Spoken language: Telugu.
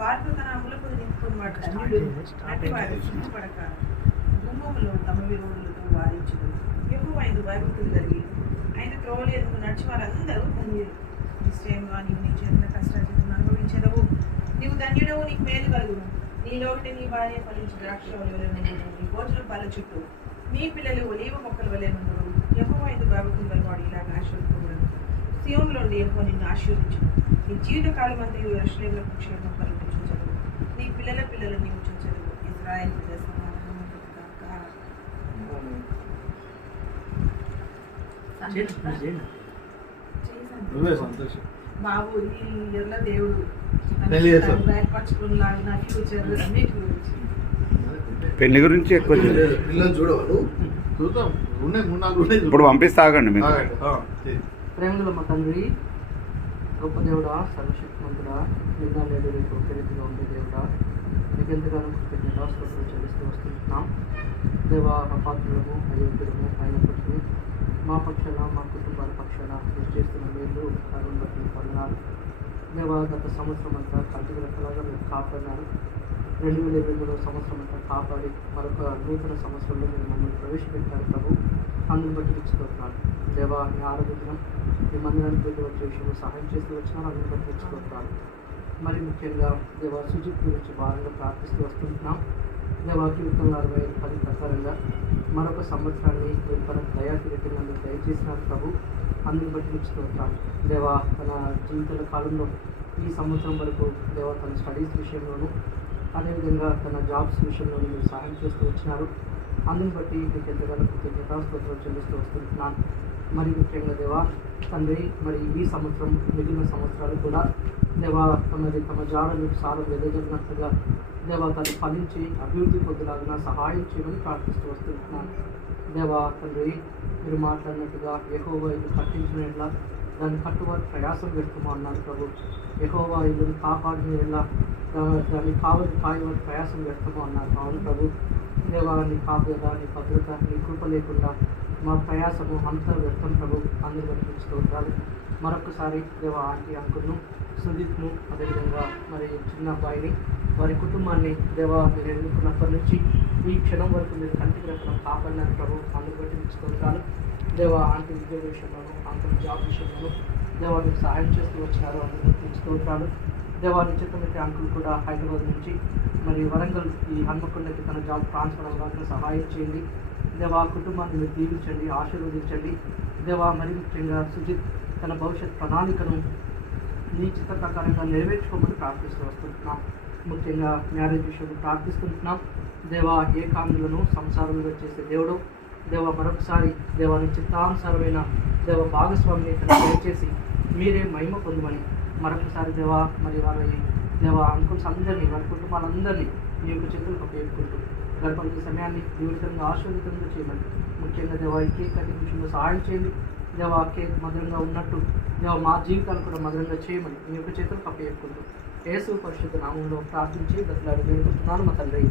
వారితో తన అమలుకు నింపుకుని వాటి అన్యుడు నటి వారి సిగ్గుపడక గుమ్మములో తమ విరోధులతో వారించుడు. యెహోవా యందు భయభక్తులు కలిగి ఆయన త్రోవలు ఎందుకు నడిచి వారందరూ ధన్యులు. నిశ్చయంగా నీవు నీ చేతుల కష్టార్జితను అనుభవించదవు. నీవు ధన్యుడవు, నీకు మేలు కలుగును. నీలో ఒకటి నీ భార్య ఫలించి ద్రాక్షవల్లి వలె నుండును. నీ భోజనం బల్ల చుట్టూ నీ పిల్లలు ఒలీవ మొక్కల వలె నుండును. యెహోవా యందు భయభక్తులు గలవాడు ఇలాగ ఆశీర్వదింపబడును. సీయోనులోనుండి యెహోవా నిన్ను ఆశీర్వదించును. నీ జీవితకాలం అంతా యెరూషలేములో క్షేమం కలుగుచుంచదు. నీ పిల్లల పిల్లలు నీవు చూచదు. ఇశ్రాయేలు ప్రజల సమాధానం కాక. బాబు ఈ ఎర్ల దేవుడు బయటపరచుకునేలాగా నా ఫ్యూచర్ అన్నిటి గురించి పెళ్లి గురించి ఎక్కువ ఇప్పుడు పంపిస్తాగండి మీకు. ప్రేమలో మా తండ్రి, గొప్ప దేవుడా, సర్వశక్తిమంతుడా, నిన్న నేడు రేపు ఒకే రీతిగా ఉండే దేవుడా, మీకు ఎంతగానో కృతజ్ఞతాస్తుతులు చెల్లిస్తూ వస్తున్నాం. దేవా, అపాత్రులము అయోగ్యులము అయినప్పటికీ మా పక్షాన మా కుటుంబాల పక్షాన మీరు చేస్తున్న మేలు కారణం బట్టి పొందనాలు. దేవా, గత సంవత్సరం అంతా కంటికి రెక్కలాగా మీరు కాపాడినారు. 2023 సంవత్సరం అంతా కాపాడి మరొక నూతన సంవత్సరంలో మీరు మమ్మల్ని ప్రవేశపెట్టారు ప్రభు. అందుని బట్టి ఇచ్చుకోతున్నాను. దేవా, మీ ఆరోగ్యం మీ మందిరానికి వెళ్ళి వచ్చే విషయంలో సహాయం చేస్తూ వచ్చినారు. అందుని బట్టి ఇచ్చుకోతున్నాను. మరి ముఖ్యంగా దేవా, సుజిత్ గురించి భారంగా ప్రార్థిస్తూ వస్తున్నాం. దేవా, కీర్తనలు 65 ప్రకారంగా మరొక సంవత్సరాన్ని మీరు తన దయాకిరీటంగా దయచేసినారు ప్రభు. అందుని బట్టి ఇచ్చుకోతున్నాను. దేవా, తన జీవితాల కాలంలో ఈ సంవత్సరం వరకు దేవా తన స్టడీస్ విషయంలోనూ అదేవిధంగా తన జాబ్స్ విషయంలోనూ మీరు సహాయం చేస్తూ వచ్చినారు. అందుని బట్టి మీకు ఎంతగానో కృతజ్ఞతాస్తుతులు చెల్లిస్తూ వస్తున్నాను. మరి ముఖ్యంగా దేవా తండ్రి, మరి ఈ సంవత్సరం మిగిలిన సంవత్సరాలు కూడా దేవా మరి తమ జాడలు సారం వెదజల్లినట్టుగా దేవా తను ఫలించి అభివృద్ధి పొందలాగిన సహాయం చేయమని ప్రార్థిస్తూ వస్తున్నాను. దేవా తండ్రి, మీరు మాట్లాడినట్టుగా యెహోవా ఇల్లు కట్టించిన ఎట్లా దాన్ని కట్టువారి ప్రయాసం పెడుతుమో అన్నారు ప్రభు. యెహోవా ఇల్లుని కాపాడిన ఎట్లా దాన్ని కాయవారి ప్రయాసం పెడతామో అన్నారు. అవును ప్రభు. దేవా, నీ కాపుదల, నీ భద్రత, నీ కృప లేకుండా మా ప్రయాసము అంతా వ్యర్థం ప్రభు. అందరూ కనిపిస్తూ ఉంటారు. మరొకసారి దేవా ఆంటీ అంకుల్ను, సుదీప్ను, అదేవిధంగా మరి చిన్న అబ్బాయిని, వారి కుటుంబాన్ని దేవా మీరు ఎన్నుకున్నప్పటి నుంచి ఈ క్షణం వరకు మీరు కంటికి రెక్కల కాపాడినారు ప్రభు. అందుకు బట్టి ఇచ్చుకుంటారు. దేవా ఆంటీ ఉద్యోగ విషయంలోనూ, అంకుల్ జాబ్ విషయంలోనూ దేవా మీరు సహాయం చేస్తూ వచ్చినారు. అందుకు బట్టి ఇచ్చుకుంటారు. దేవా నిశ్చితమైతే అంకుల్ కూడా హైదరాబాద్ నుంచి మరి వరంగల్ ఈ హన్మకొండకి తన జాబ్ ట్రాన్స్ఫర్ అవ్వడానికి సహాయం చేయండి. దేవా కుటుంబాన్ని మీరు దీవించండి, ఆశీర్వదించండి. దేవా మరి ముఖ్యంగా సుజిత్ తన భవిష్యత్ ప్రణాళికను నీ చిత్త ప్రకారంగా నెరవేర్చుకోమని ప్రార్థిస్తూ వస్తున్నాం. ముఖ్యంగా మ్యారేజ్ విషయంలో ప్రార్థిస్తుంటున్నాం. దేవా ఏకాంగులను సంసారంలో చేసే దేవుడు, దేవా మరొకసారి దేవా నీ చిత్తానుసారమైన దేవ భాగస్వామిని దయచేసి మీరే మహిమ పొందమని మరొకసారి దేవా మరి వారి దేవా అంకుల్స్ అందరినీ, వారి కుటుంబాలందరినీ మీ యొక్క చేతులకు పేర్కొంటూ గడపడిన సమయాన్ని జీవితంగా ఆశీర్వదితంగా చేయమని, ముఖ్యంగా దేవా ఈ కేక్ కటింగ్ విషయంలో సహాయం చేయండి. దేవా కేక్ మధురంగా ఉన్నట్టు దేవా మా జీవితాలు కూడా మధురంగా చేయమని మీ యొక్క చేతులకు అప్పేసుకుంటూ యేసు పరిశుద్ధ నామంలో ప్రార్థించి బతిలాడి వేడుకుంటున్నాను మా తండ్రి.